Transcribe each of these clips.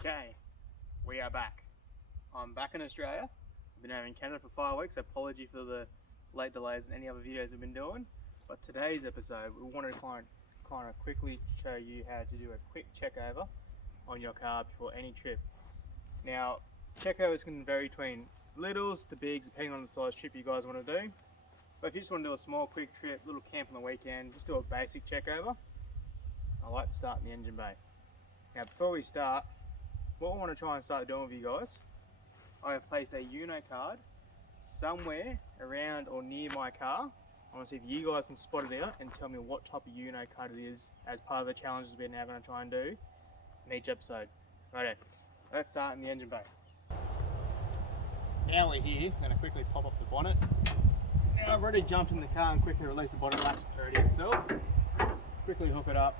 Okay, we are back. I'm back in Australia. I've been over in Canada for 5 weeks. Apology for the late delays and any other videos we've been doing. But today's episode, we wanted to kind of quickly show you how to do a quick check over on your car before any trip. Now, checkovers can vary between littles to bigs depending on the size trip you guys want to do. But if you just want to do a small quick trip, little camp on the weekend, just do a basic check over. I like to start in the engine bay. Now before we start, what I want to try and start doing with you guys, I have placed a Uno card somewhere around or near my car. I want to see if you guys can spot it out and tell me what type of Uno card it is as part of the challenges we're now going to try and do in each episode. Righto, let's start in the engine bay. Now we're here, I'm going to quickly pop off the bonnet. Now I've already jumped in the car and quickly released the bonnet latch already itself. Quickly hook it up.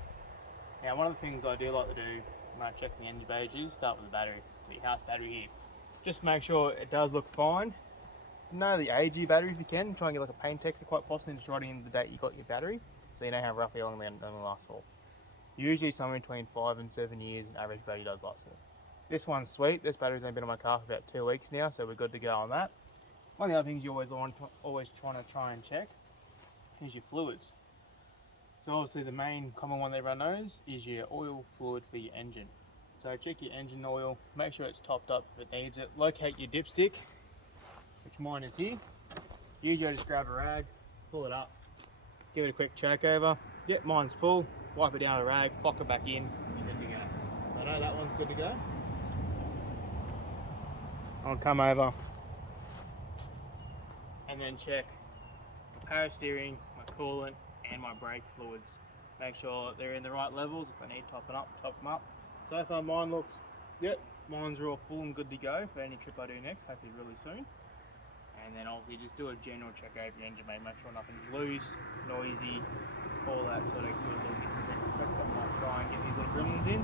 Now one of the things I do like to do when I check the engine bay is start with the battery. So your house battery here. Just make sure it does look fine. Know the age of your battery if you can. Try and get like a paint texture, quite possibly just writing in the date you got your battery, so you know how roughly long they're going to last for. Usually somewhere between 5 and 7 years an average battery does last for. This one's sweet. This battery's only been on my car for about 2 weeks now, so we're good to go on that. One of the other things you always trying to check is your fluids. So obviously the main common one that everyone knows is your oil fluid for your engine. So check your engine oil, make sure it's topped up if it needs it. Locate your dipstick, which mine is here. Usually I just grab a rag, pull it up, give it a quick check over. Yep, mine's full. Wipe it down with a rag, pock it back in, and good to go. So I know that one's good to go. I'll come over and then check my power steering, my coolant, and my brake fluids. Make sure they're in the right levels. If I need topping up, top them up. So far mine looks, yep, mine's all full and good to go for any trip I do next, hopefully really soon. And then obviously just do a general check over your engine bay, make sure nothing's loose, noisy, all that sort of good looking things. That's what I might try and get these little gremlins in.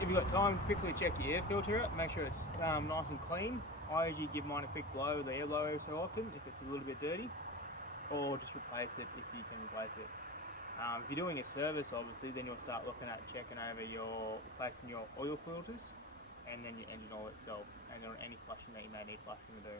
If you've got time, quickly check your air filter out, make sure it's nice and clean. I usually give mine a quick blow with the air blower so often if it's a little bit dirty, or just replace it if you can replace it. If you're doing a service, obviously, then you'll start looking at checking over replacing your oil filters, and then your engine oil itself, and then any flushing that you may need flushing to do.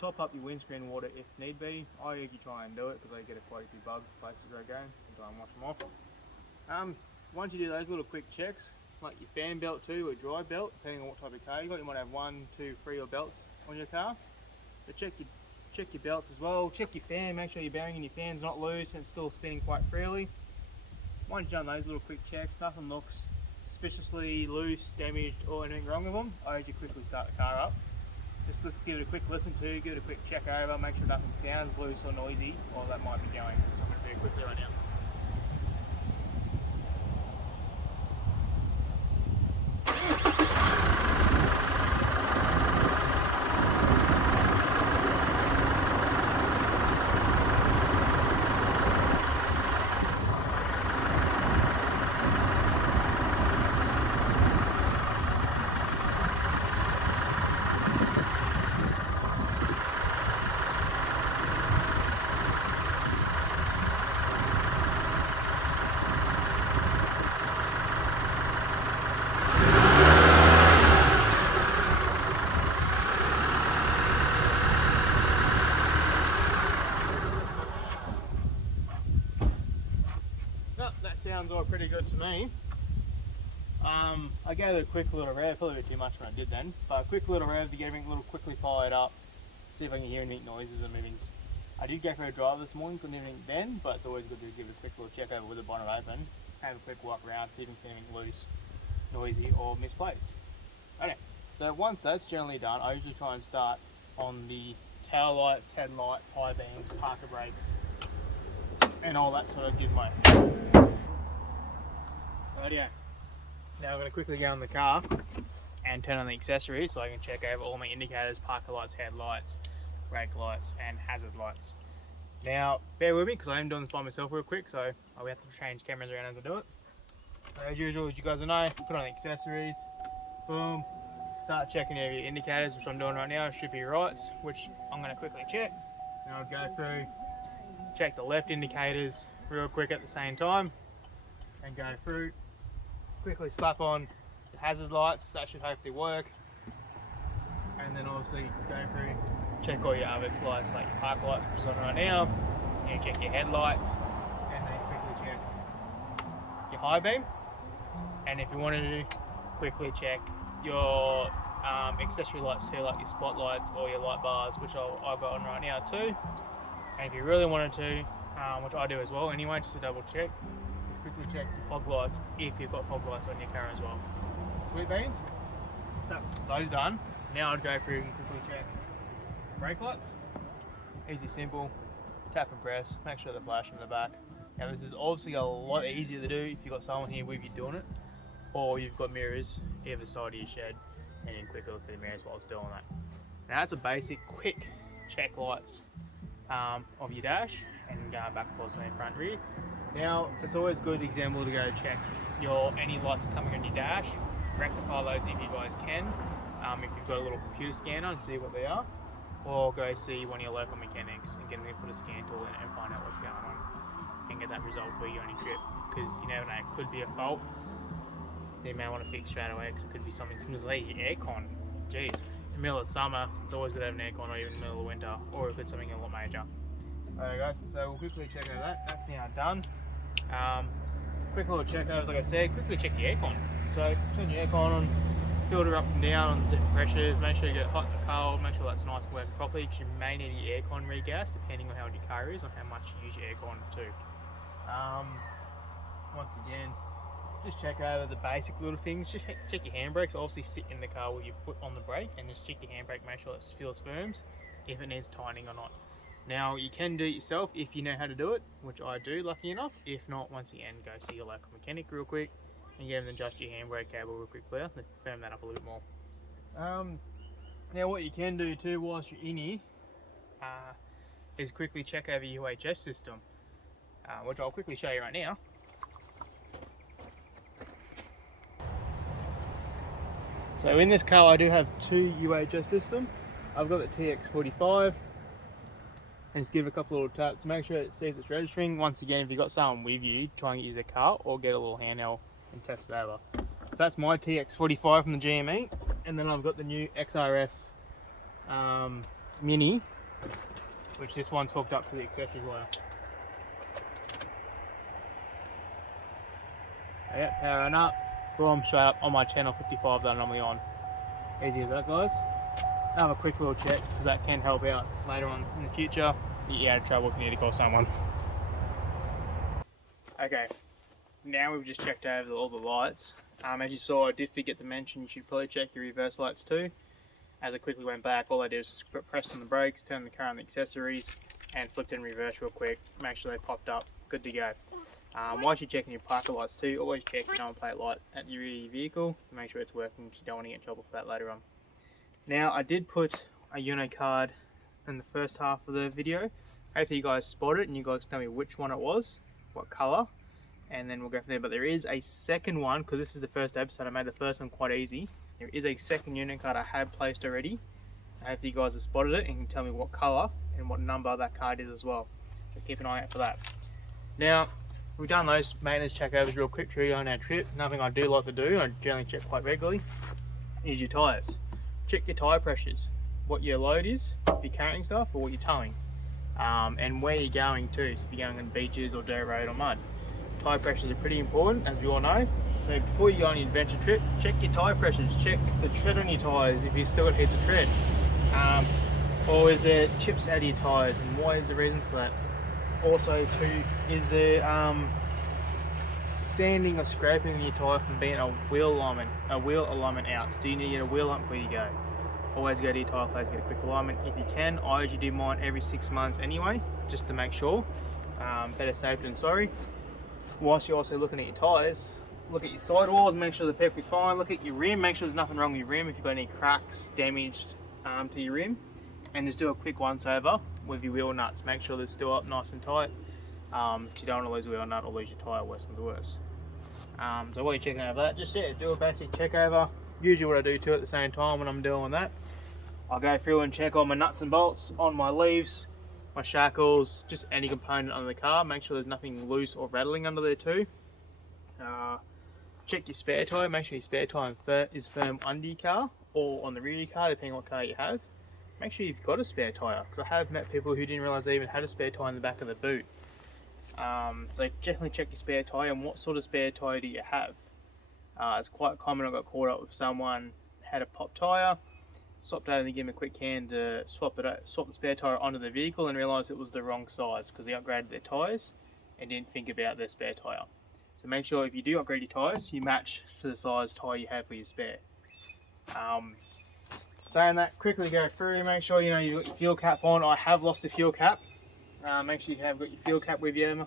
Top up your windscreen water if need be. I usually try and do it because I get quite a few bugs places where I go, and try and wash them off. Once you do those little quick checks, like your fan belt too, or dry belt, depending on what type of car you got, you might have 1, 2, 3 belts on your car. So check your belts as well. Check your fan, make sure your bearing in your fan's not loose and it's still spinning quite freely. Once you've done those little quick checks, nothing looks suspiciously loose, damaged, or anything wrong with them, I usually quickly start the car up. Just give it a quick listen to, give it a quick check over, make sure nothing sounds loose or noisy, or that might be going. I'm going to do it quickly right now. That sounds all pretty good to me. I gave it a quick little rev, probably a bit too much when I did then, but a quick little rev to get everything a little quickly fired up, see if I can hear any noises or movings. I did go for a drive this morning, couldn't hear anything then, but it's always good to give it a quick little check over with the bonnet open, have a quick walk around, see if you can see anything loose, noisy, or misplaced. Okay, so once that's generally done, I usually try and start on the tail lights, headlights, high beams, parker brakes, and all that sort of gizmo. Rightio. Now I'm going to quickly go in the car and turn on the accessories so I can check over all my indicators, parker lights, headlights, brake lights, and hazard lights. Now, bear with me because I am doing this by myself real quick, so I'll have to change cameras around as I do it. So as usual, as you guys will know, put on the accessories, boom, start checking over your indicators, which I'm doing right now. Should be right, which I'm going to quickly check. Then I'll go through, check the left indicators real quick at the same time, and go through, quickly slap on hazard lights, that should hopefully work. And then obviously go through, check all your AVIX lights, like your park lights, which is on right now. You check your headlights, and then quickly check your high beam. And if you wanted to quickly check your accessory lights too, like your spotlights or your light bars, which I've got on right now too. And if you really wanted to, which I do as well anyway, just to double check, quickly check your fog lights if you've got fog lights on your car as well. Sweet beans. So that's those done. Now I'd go through and quickly check brake lights. Easy, simple, tap and press, make sure they're flashing in the back. Now this is obviously a lot easier to do if you've got someone here with you doing it, or you've got mirrors either side of your shed and you can quickly look at the mirrors while it's doing that. Now that's a basic quick check lights of your dash and going back also in front rear. Now it's always a good example to go check any lights coming on your dash, rectify those if you guys can, if you've got a little computer scanner and see what they are, or go see one of your local mechanics and get them to put a scan tool in and find out what's going on and get that resolved for you on your trip, because you never know, it could be a fault they may want to fix straight away, because it could be something similar like your aircon. Jeez, in the middle of summer it's always good to have an aircon, or even in the middle of winter, or it could be something a lot major. Alright guys, so we'll quickly check over that. That's now done. Quick little check overs, like I said, quickly check your aircon. So turn your aircon on, filter up and down on different pressures, make sure you get hot and cold, make sure that's nice and working properly, because you may need your aircon regas depending on how old your car is, on how much you use your aircon too. Once again, just check over the basic little things. Just check your handbrakes. Obviously sit in the car with your foot on the brake and just check your handbrake, make sure it feels firm, if it needs tightening or not. Now you can do it yourself if you know how to do it, which I do, lucky enough. If not, once again, go see your local mechanic real quick and get them to adjust your handbrake cable real quick there, then firm that up a little bit more. Now what you can do too whilst you're in here is quickly check over your UHF system, which I'll quickly show you right now. So in this car I do have two UHF systems. I've got the TX45, and just give it a couple little taps, make sure it sees it's registering. Once again, if you've got someone with you, try and use their car or get a little handheld and test it over. So that's my TX45 from the GME, and then I've got the new XRS Mini, which this one's hooked up to the accessory wire. Yep, powering up, boom, straight up on my channel 55 that I'm normally on. Easy as that, guys. Have a quick little check, because that can help out later on in the future. You get out of trouble if you need to call someone. Okay, now we've just checked over all the lights. As you saw, I did forget to mention you should probably check your reverse lights too. As I quickly went back, all I did was just press on the brakes, turn the car on the accessories, and flipped in reverse real quick. Make sure they popped up, good to go. Whilst you're checking your parker lights too, always check your number plate light at the rear of your vehicle to make sure it's working, because you don't want to get in trouble for that later on. Now I did put a Uno card in the first half of the video. Hopefully you guys spot it and you guys can tell me which one it was, what colour, and then we'll go from there. But there is a second one, because this is the first episode, I made the first one quite easy. There is a second Uno card I had placed already. Hopefully you guys have spotted it and can tell me what colour and what number that card is as well. So keep an eye out for that. Now, we've done those maintenance checkovers real quick through on our trip. Nothing I do like to do, I generally check quite regularly, is your tyres. Check your tyre pressures, what your load is, if you're carrying stuff or what you're towing, and where you're going to. So if you're going on beaches or dirt road or mud, tyre pressures are pretty important, as we all know. So before you go on your adventure trip, check your tyre pressures, check the tread on your tyres if you still got to hit the tread, or is there chips out of your tyres, and why is the reason for that? Also too, is there sanding or scraping on your tyre from being a wheel alignment out? Do you need to get a wheel up before you go? Always go to your tyre place, get a quick alignment if you can. I usually do mine every 6 months anyway, just to make sure. Better safe than sorry. Whilst you're also looking at your tyres, look at your sidewalls, make sure they're perfectly fine. Look at your rim, make sure there's nothing wrong with your rim if you've got any cracks, damaged to your rim. And just do a quick once over with your wheel nuts. Make sure they're still up nice and tight. You don't want to lose a wheel nut or lose your tyre, worse than the worse. So while you're checking over that, just do a basic check over. Usually what I do too at the same time when I'm doing that, I'll go through and check all my nuts and bolts on my leaves, my shackles, just any component on the car. Make sure there's nothing loose or rattling under there too. check your spare tyre. Make sure your spare tyre is firm under your car or on the rear of your car, depending on what car you have. Make sure you've got a spare tyre, because I have met people who didn't realise they even had a spare tyre in the back of the boot. So definitely check your spare tyre and what sort of spare tyre do you have. It's quite common. I got caught up with someone had a pop tyre, swapped over and gave him a quick hand to swap the spare tyre onto the vehicle and realised it was the wrong size because they upgraded their tyres and didn't think about their spare tyre. So make sure if you do upgrade your tyres, you match to the size tyre you have for your spare. Saying that, quickly go through, make sure you know you've got your fuel cap on. I have lost a fuel cap. Make sure you have got your fuel cap with you.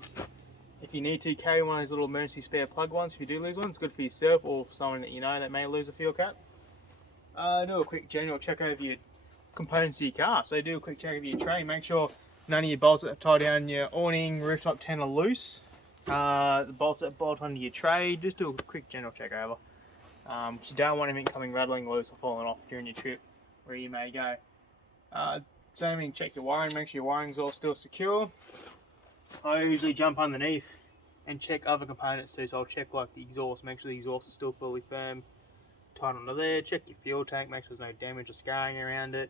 If you need to, carry one of those little emergency spare plug ones if you do lose one. It's good for yourself or someone that you know that may lose a fuel cap. Do a quick general check over your components of your car. So do a quick check over your tray. Make sure none of your bolts that tie down your awning, rooftop tent are loose. The bolts that bolt onto your tray, just do a quick general check over. You don't want anything coming rattling loose or falling off during your trip where you may go. Same thing, check your wiring, make sure your wiring's all still secure. I usually jump underneath and check other components too, so I'll check like the exhaust, make sure the exhaust is still fully firm, tight onto there, check your fuel tank, make sure there's no damage or scarring around it,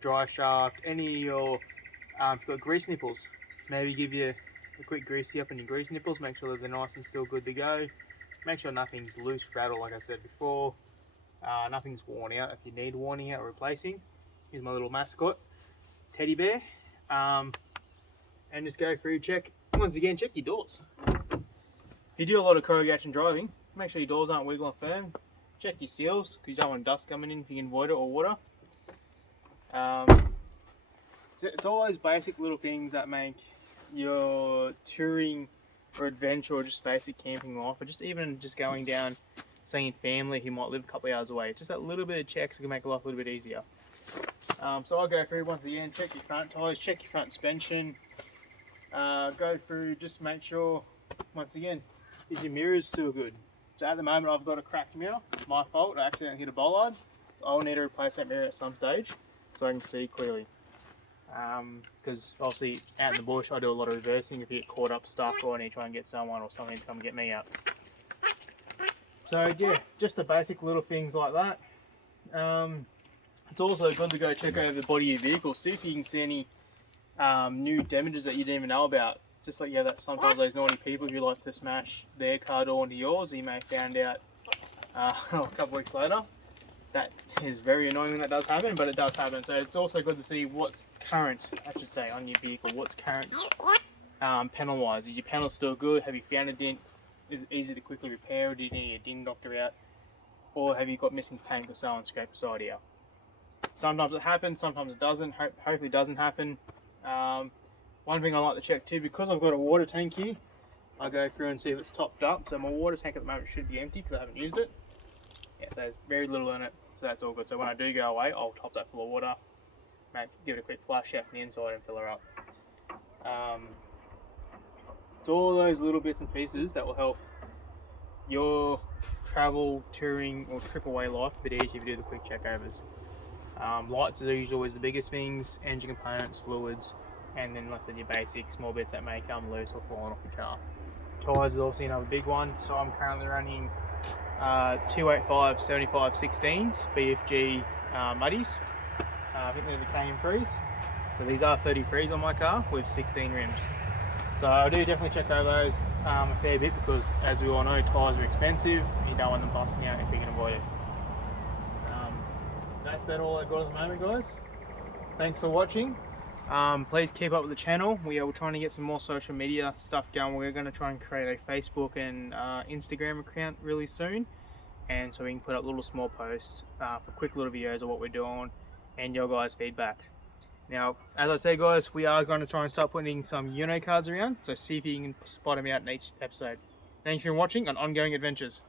dry shaft, any of your, if you've got grease nipples, maybe give you a quick greasy up on your grease nipples, make sure that they're nice and still good to go. Make sure nothing's loose, rattle like I said before, nothing's worn out. If you need worn out or replacing, here's my little mascot, teddy bear. And just go through, check, once again, check your doors. If you do a lot of corrugation driving, make sure your doors aren't wiggling firm. Check your seals, because you don't want dust coming in if you can avoid it, or water. It's all those basic little things that make your touring or adventure or just basic camping life, or just even just going down, seeing family who might live a couple of hours away. Just that little bit of checks can make life a little bit easier. So I'll go through once again, check your front tyres, check your front suspension. Go through, just make sure, once again, is your mirrors still good? So at the moment I've got a cracked mirror, it's my fault, I accidentally hit a bollard. So I'll need to replace that mirror at some stage so I can see clearly. Because obviously out in the bush I do a lot of reversing if you get caught up, stuck, or I need to try and get someone or something to come get me out. So yeah, just the basic little things like that. It's also good to go check over the body of your vehicle, see if you can see any new damages that you didn't even know about. Just like, yeah, that sometimes those naughty people who like to smash their car door into yours, you may found out a couple weeks later. That is very annoying when that does happen, but it does happen. So it's also good to see what's current, I should say, on your vehicle. What's current panel wise. Is your panel still good? Have you found a dent? Is it easy to quickly repair, or do you need a dent doctor out? Or have you got missing paint because someone scraped the side out? Sometimes it happens, sometimes it doesn't. Hopefully it doesn't happen. One thing I like to check too, because I've got a water tank here, I go through and see if it's topped up. So my water tank at the moment should be empty because I haven't used it. Yeah, so there's very little in it, so that's all good. So when I do go away, I'll top that full of water, give it a quick flush out from the inside and fill her up. It's all those little bits and pieces that will help your travel, touring or trip away life a bit easier if you do the quick checkovers. Lights are usually always the biggest things, engine components, fluids, and then like I said, your basic small bits that may come loose or falling off your car. Tyres is obviously another big one, so I'm currently running 285 75 16s BFG muddies. I think they're the KM3s. So these are 33s on my car with 16 rims. So I do definitely check over those a fair bit because, as we all know, tyres are expensive. You don't want them busting out if you can avoid it. That's about all I've got at the moment, guys. Thanks for watching. Please keep up with the channel. We are trying to get some more social media stuff going. We're going to try and create a Facebook and Instagram account really soon, and so we can put up little small posts for quick little videos of what we're doing and your guys' feedback. Now, as I say, guys, we are going to try and start putting some Uno cards around, so see if you can spot them out in each episode. Thank you for watching on Ongoing Adventures.